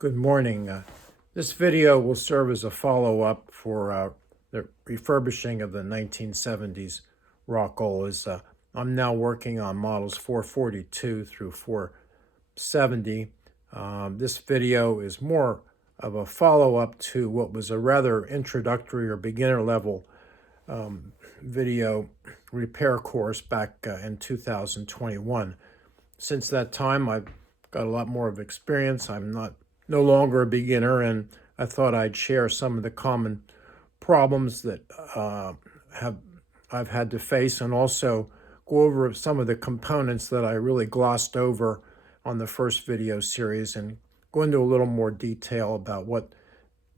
Good morning. This video will serve as a follow-up for the refurbishing of the 1970s Rockolas. I'm now working on models 442 through 470. This video is more of a follow-up to what was a rather introductory or beginner level video repair course back in 2021. Since that time, I've got a lot more of experience. I'm no longer a beginner, and I thought I'd share some of the common problems that I've had to face, and also go over some of the components that I really glossed over on the first video series, and go into a little more detail about what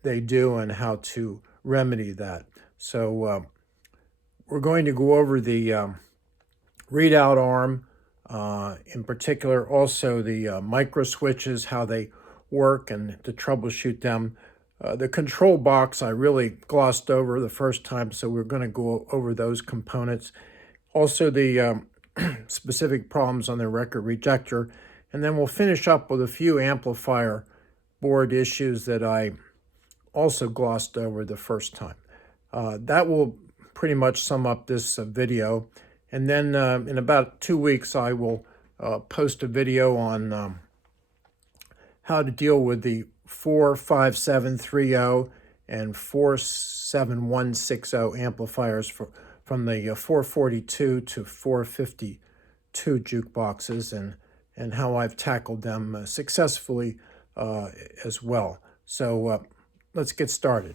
they do and how to remedy that. So we're going to go over the readout arm, in particular also the microswitches, how they work and to troubleshoot them. The control box I really glossed over the first time, so we're going to go over those components. Also the specific problems on the record rejector, and then we'll finish up with a few amplifier board issues that I also glossed over the first time. That will pretty much sum up this video, and then in about 2 weeks I will post a video on how to deal with the 45730 and 47160 amplifiers from the 442 to 452 jukeboxes, and how I've tackled them successfully as well. So let's get started.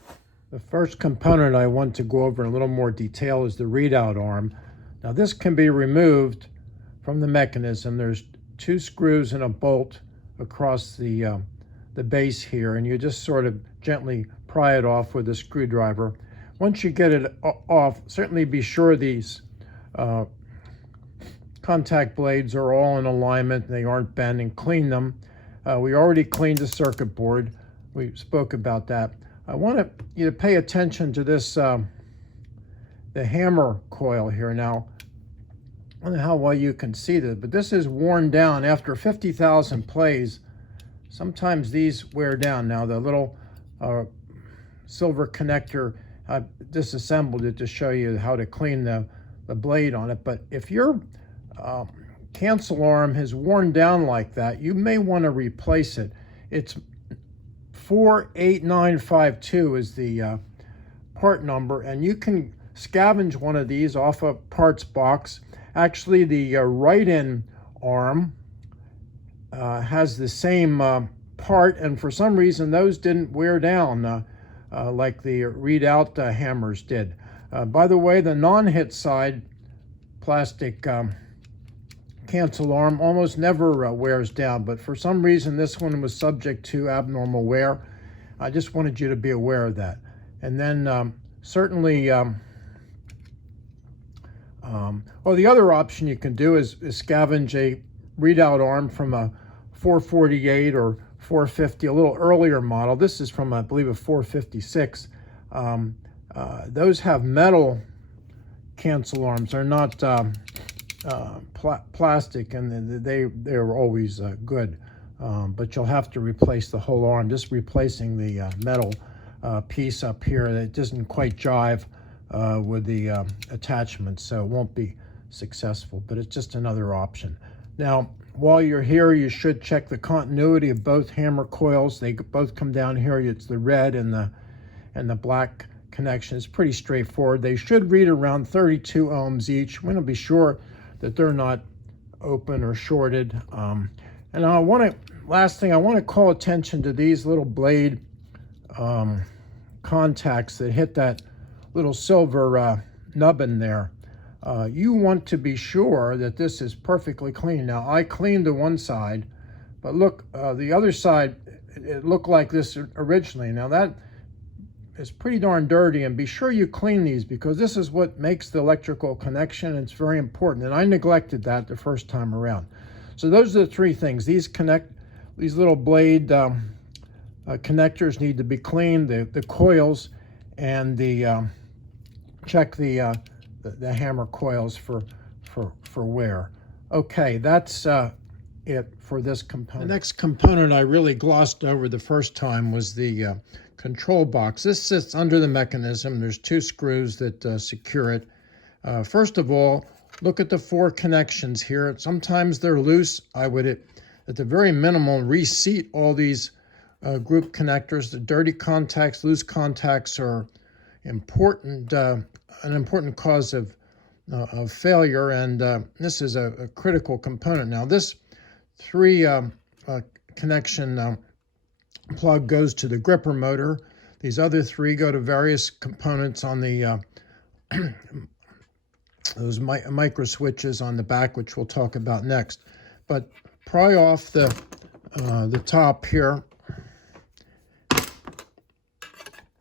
The first component I want to go over in a little more detail is the readout arm. Now this can be removed from the mechanism. There's 2 screws and a bolt across the base here, and you just sort of gently pry it off with a screwdriver. Once you get it off, certainly be sure these contact blades are all in alignment, they aren't bent, and clean them. We already cleaned the circuit board. We spoke about that. I want you to pay attention to this, the hammer coil here. Now, I don't know how well you can see this, but this is worn down after 50,000 plays. Sometimes these wear down. Now the little silver connector, I disassembled it to show you how to clean the blade on it. But if your cancel arm has worn down like that, you may want to replace it. It's 48952 is the part number, and you can scavenge one of these off a parts box. Actually, the right-in arm has the same part, and for some reason those didn't wear down like the readout hammers did. By the way, the non-hit side plastic cancel arm almost never wears down, but for some reason this one was subject to abnormal wear. I just wanted you to be aware of that. And then certainly the other option you can do is scavenge a readout arm from a 448 or 450, a little earlier model. This is from, I believe, a 456. Those have metal cancel arms. They're not plastic, and they're always good. But you'll have to replace the whole arm. Just replacing the metal piece up here that doesn't quite jive with the attachment, so it won't be successful, but it's just another option. Now, while you're here, you should check the continuity of both hammer coils. They both come down here. It's the red and the black connection. It's pretty straightforward. They should read around 32 ohms each. We're going to be sure that they're not open or shorted. And last thing, I want to call attention to these little blade contacts that hit that little silver nubbin there. You want to be sure that this is perfectly clean. Now, I cleaned the one side, but look, the other side, it looked like this originally. Now that is pretty darn dirty, and be sure you clean these, because this is what makes the electrical connection. It's very important, and I neglected that the first time around. So those are the 3 things. These little blade connectors need to be cleaned, the coils, and check the hammer coils for wear. Okay, that's it for this component. The next component I really glossed over the first time was the control box. This sits under the mechanism. There's 2 screws that secure it. First of all, look at the 4 connections here. Sometimes they're loose. I would, at the very minimum, reseat all these group connectors. The dirty contacts, loose contacts are important, an important cause of failure, and this is a critical component. Now, this 3 connection plug goes to the gripper motor. These other 3 go to various components on the those micro switches on the back, which we'll talk about next. But pry off the top here,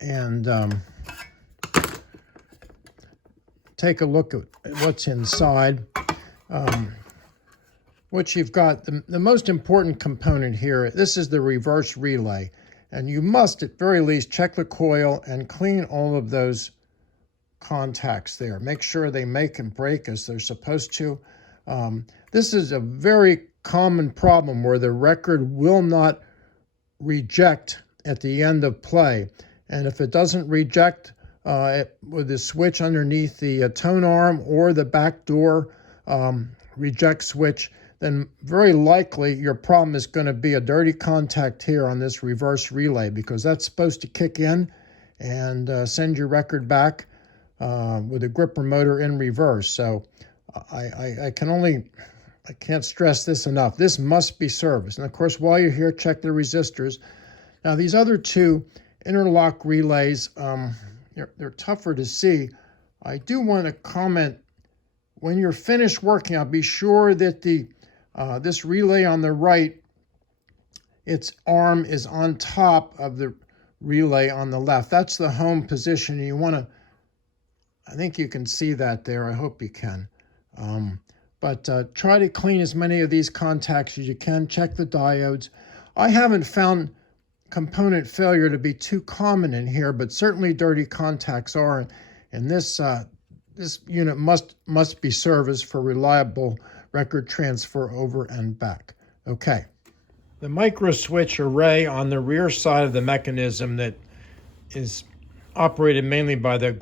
and take a look at what's inside. What you've got, the most important component here, this is the reverse relay. And you must, at very least, check the coil and clean all of those contacts there. Make sure they make and break as they're supposed to. This is a very common problem where the record will not reject at the end of play. And if it doesn't reject with the switch underneath the tone arm or the back door reject switch, then very likely your problem is going to be a dirty contact here on this reverse relay, because that's supposed to kick in and send your record back with a gripper motor in reverse. So I can't stress this enough. This must be serviced. And of course, while you're here, check the resistors. Now, these other 2 interlock relays, they're tougher to see. I do want to comment, when you're finished working, I'll be sure that this relay on the right, its arm is on top of the relay on the left. That's the home position. You want to, I think you can see that there. I hope you can. But try to clean as many of these contacts as you can. Check the diodes. I haven't found component failure to be too common in here, but certainly dirty contacts are. And this unit must be serviced for reliable record transfer over and back. Okay. The micro switch array on the rear side of the mechanism that is operated mainly by the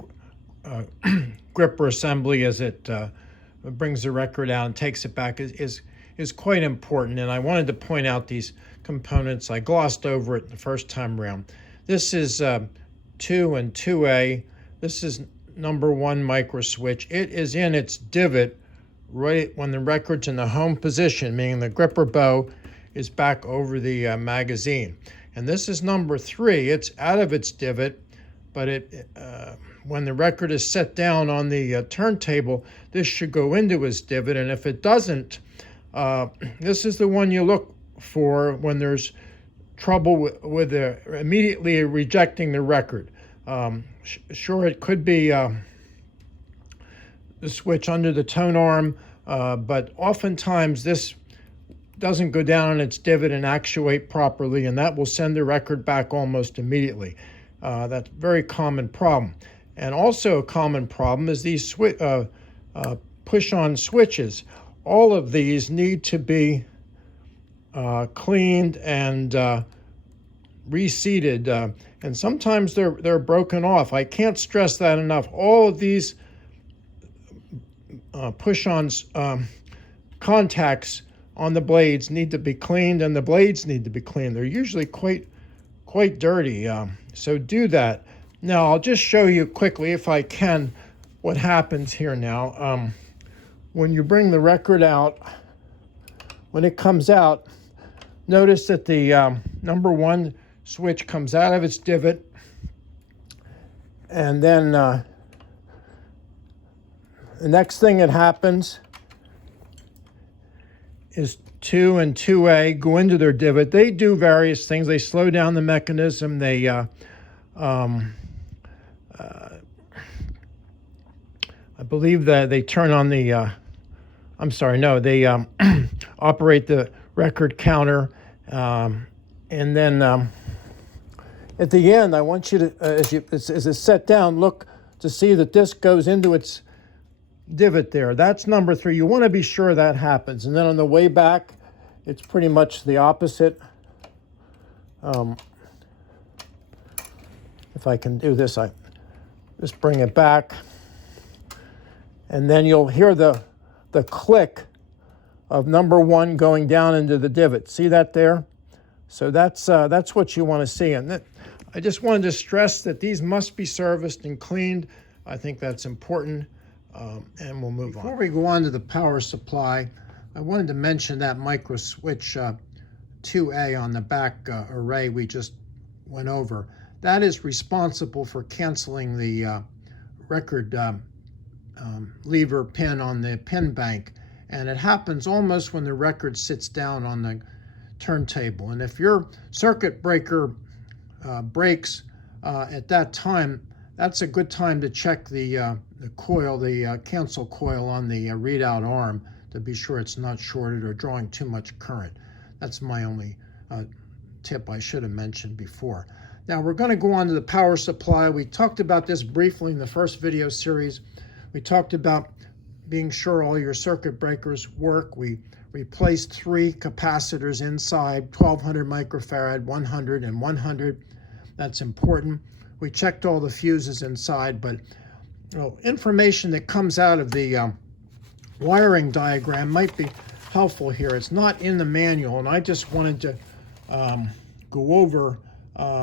gripper assembly as it brings the record out and takes it back is quite important. And I wanted to point out these components. I glossed over it the first time around. This is 2 and 2A. This is number 1 micro switch. It is in its divot right when the record's in the home position, meaning the gripper bow is back over the magazine. And this is number 3. It's out of its divot, but when the record is set down on the turntable, this should go into its divot. And if it doesn't, this is the one you look for when there's trouble with immediately rejecting the record. Sure, it could be the switch under the tone arm, but oftentimes this doesn't go down in its divot and actuate properly, and that will send the record back almost immediately. That's a very common problem. And also a common problem is these push-on switches. All of these need to be cleaned and reseated, and sometimes they're broken off. I can't stress that enough. All of these push-on contacts on the blades need to be cleaned, and the blades need to be cleaned. They're usually quite dirty, so do that. Now, I'll just show you quickly, if I can, what happens here now. When you bring the record out, when it comes out, notice that the number 1 switch comes out of its divot, and then the next thing that happens is 2 and 2A go into their divot. They do various things. They slow down the mechanism. They I believe that they turn on the they operate the record counter, and then at the end, I want you to, as it's set down, look to see that this goes into its divot there. That's number 3. You want to be sure that happens. And then on the way back, it's pretty much the opposite. If I can do this, I just bring it back, and then you'll hear the click of number 1 going down into the divot. See that there? So that's what you want to see. And I just wanted to stress that these must be serviced and cleaned. I think that's important, and we'll move on. Before we go on to the power supply, I wanted to mention that Microswitch 2A on the back array we just went over. That is responsible for canceling the record lever pin on the pin bank, and it happens almost when the record sits down on the turntable. And if your circuit breaker breaks at that time, that's a good time to check the coil, the cancel coil on the readout arm, to be sure it's not shorted or drawing too much current. That's my only tip I should have mentioned before. Now we're going to go on to the power supply. We talked about this briefly in the first video series. We talked about being sure all your circuit breakers work. We replaced 3 capacitors inside, 1200 microfarad, 100, and 100. That's important. We checked all the fuses inside, but information that comes out of the wiring diagram might be helpful here. It's not in the manual, and I just wanted to go over,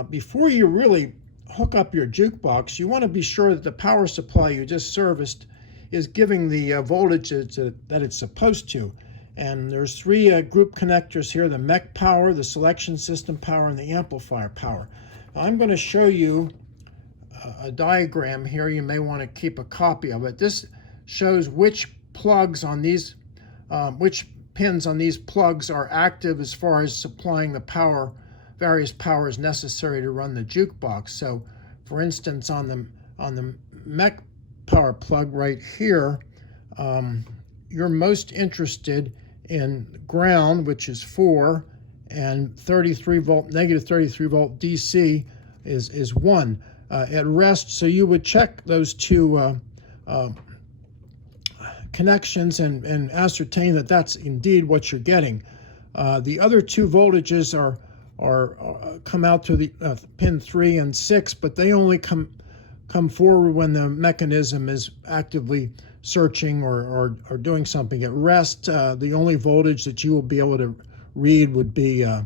before you really hook up your jukebox, you want to be sure that the power supply you just serviced is giving the voltage that it's supposed to. And there's 3 group connectors here: the mech power, the selection system power, and the amplifier power. Now, I'm going to show you a diagram here. You may want to keep a copy of it. This shows which plugs on these, which pins on these plugs are active as far as supplying the power, various powers necessary to run the jukebox. So, for instance, on the mech power plug right here, you're most interested in ground, which is 4, and 33 volt, negative 33 volt DC is 1 at rest. So you would check those 2 connections and ascertain that that's indeed what you're getting. The other 2 voltages are come out to the pin 3 and 6, but they only come forward when the mechanism is actively searching or doing something. At rest, the only voltage that you will be able to read would be the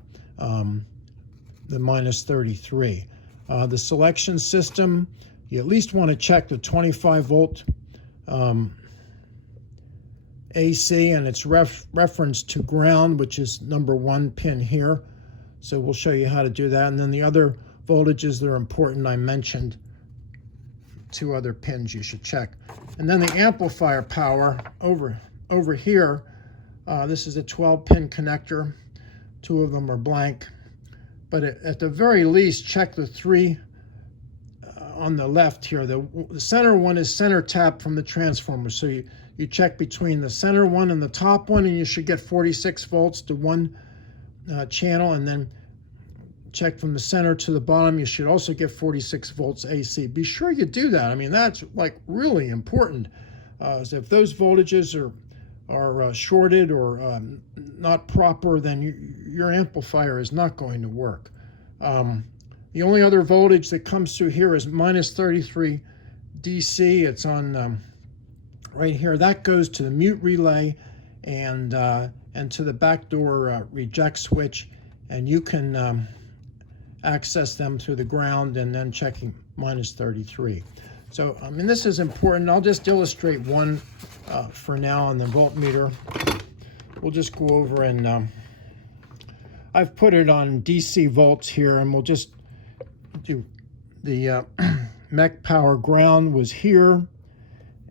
minus 33. The selection system, you at least want to check the 25 volt AC, and it's referenced to ground, which is number 1 pin here. So we'll show you how to do that. And then the other voltages that are important, I mentioned 2 other pins you should check. And then the amplifier power over here, this is a 12-pin connector. 2 of them are blank. But at the very least, check the 3 on the left here. The center one is center tap from the transformer. So you check between the center one and the top one, and you should get 46 volts to 1 channel, and then check from the center to the bottom. You should also get 46 volts AC. Be sure you do that. I mean, that's like really important. So if those voltages are shorted or not proper, then your amplifier is not going to work. The only other voltage that comes through here is minus 33 DC. It's on right here. That goes to the mute relay and to the backdoor reject switch, and you can access them through the ground and then checking minus 33. So, I mean, this is important. I'll just illustrate one for now on the voltmeter. We'll just go over and I've put it on DC volts here, and we'll just do the mech power ground was here,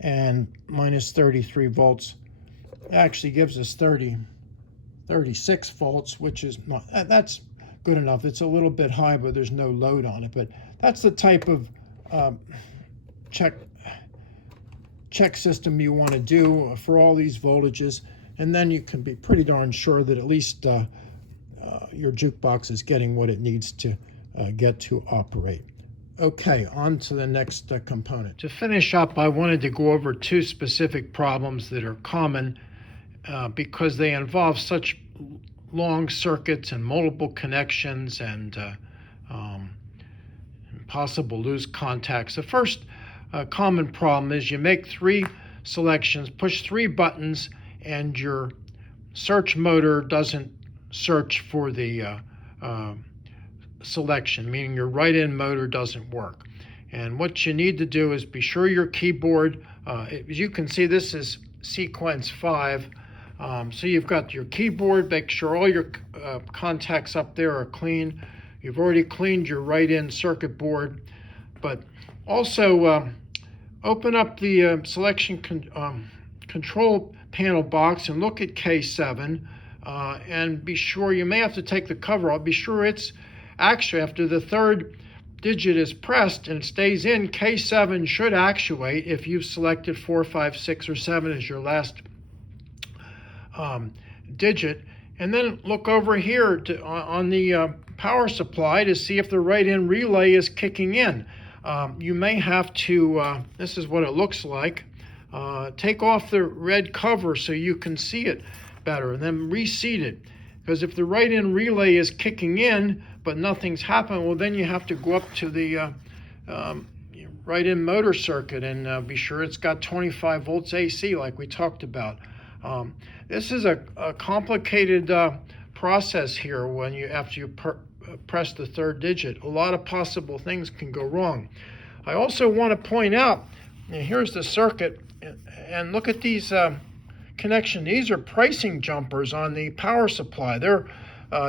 and minus 33 volts. It actually gives us 36 volts, which is not, that's good enough. It's a little bit high, but there's no load on it. But that's the type of check system you want to do for all these voltages, and then you can be pretty darn sure that at least your jukebox is getting what it needs to get to operate. Okay, on to the next component. To finish up, I wanted to go over 2 specific problems that are common because they involve such long circuits and multiple connections and possible loose contacts. The first common problem is you make 3 selections, push 3 buttons, and your search motor doesn't search for the selection, meaning your right-in motor doesn't work. And what you need to do is be sure your keyboard, as you can see, this is sequence 5. So you've got your keyboard, make sure all your contacts up there are clean. You've already cleaned your right-in circuit board, but also open up the selection control panel box and look at K7 and be sure, you may have to take the cover off, be sure it's actually, after the 3rd digit is pressed and it stays in, K7 should actuate if you've selected 4, 5, 6, or 7 as your last digit. And then look over here on the power supply to see if the right-in relay is kicking in. You may have to, this is what it looks like, take off the red cover so you can see it better, and then reseat it. Because if the right-in relay is kicking in but nothing's happened, well, then you have to go up to the right-in motor circuit and be sure it's got 25 volts AC like we talked about. This is a complicated process here when after you press the 3rd digit. A lot of possible things can go wrong. I also want to point out, here's the circuit, and look at these connection. These are pricing jumpers on the power supply. They're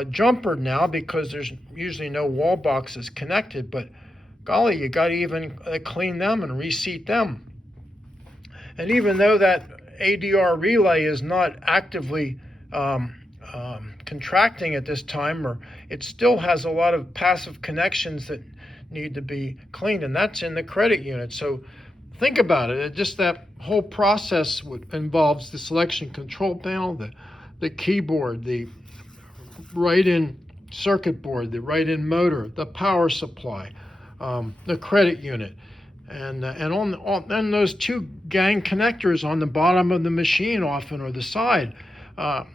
jumpered now because there's usually no wall boxes connected, but golly, you got to even clean them and reseat them. And even though that ADR relay is not actively contracting at this time, or it still has a lot of passive connections that need to be cleaned, and that's in the credit unit. So think about it. Just that whole process involves the selection control panel, the keyboard, the right-in circuit board, the right-in motor, the power supply, the credit unit, and on those 2 gang connectors on the bottom of the machine often, or the side.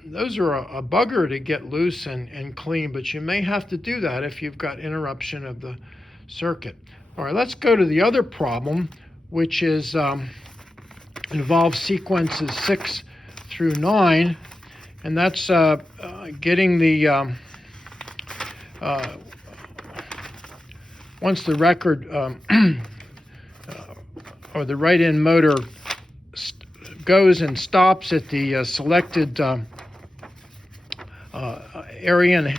Those are a bugger to get loose and clean, but you may have to do that if you've got interruption of the circuit. All right, let's go to the other problem, which is involves sequences 6 through 9, and that's getting the once the record or the right-in motor goes and stops at the selected area, and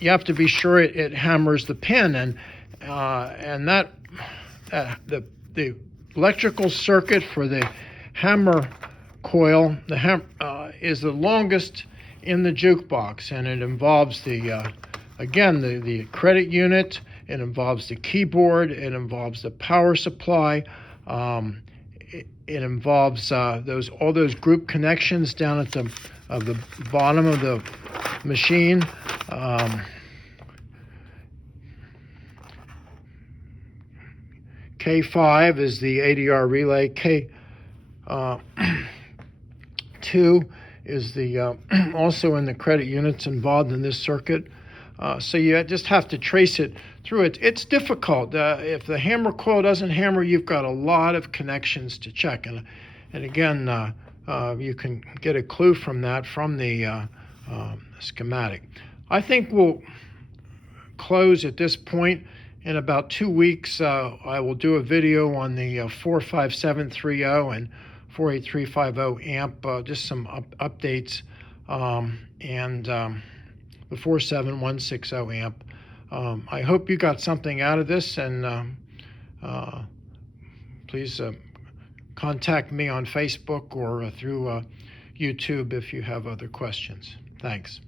you have to be sure it hammers the pin, and that the electrical circuit for the hammer coil, is the longest in the jukebox, and it involves again the credit unit. It involves the keyboard. It involves the power supply. It involves all those group connections down at the bottom of the machine. K5 is the ADR relay. K2 is the also in the credit units involved in this circuit. So you just have to trace it through it. It's difficult. If the hammer coil doesn't hammer, you've got a lot of connections to check. And again, you can get a clue from that from the schematic. I think we'll close at this point. In about 2 weeks, I will do a video on the 45730 and 48350 amp, just some updates, and the 47160 amp. I hope you got something out of this, and please contact me on Facebook or through YouTube if you have other questions. Thanks.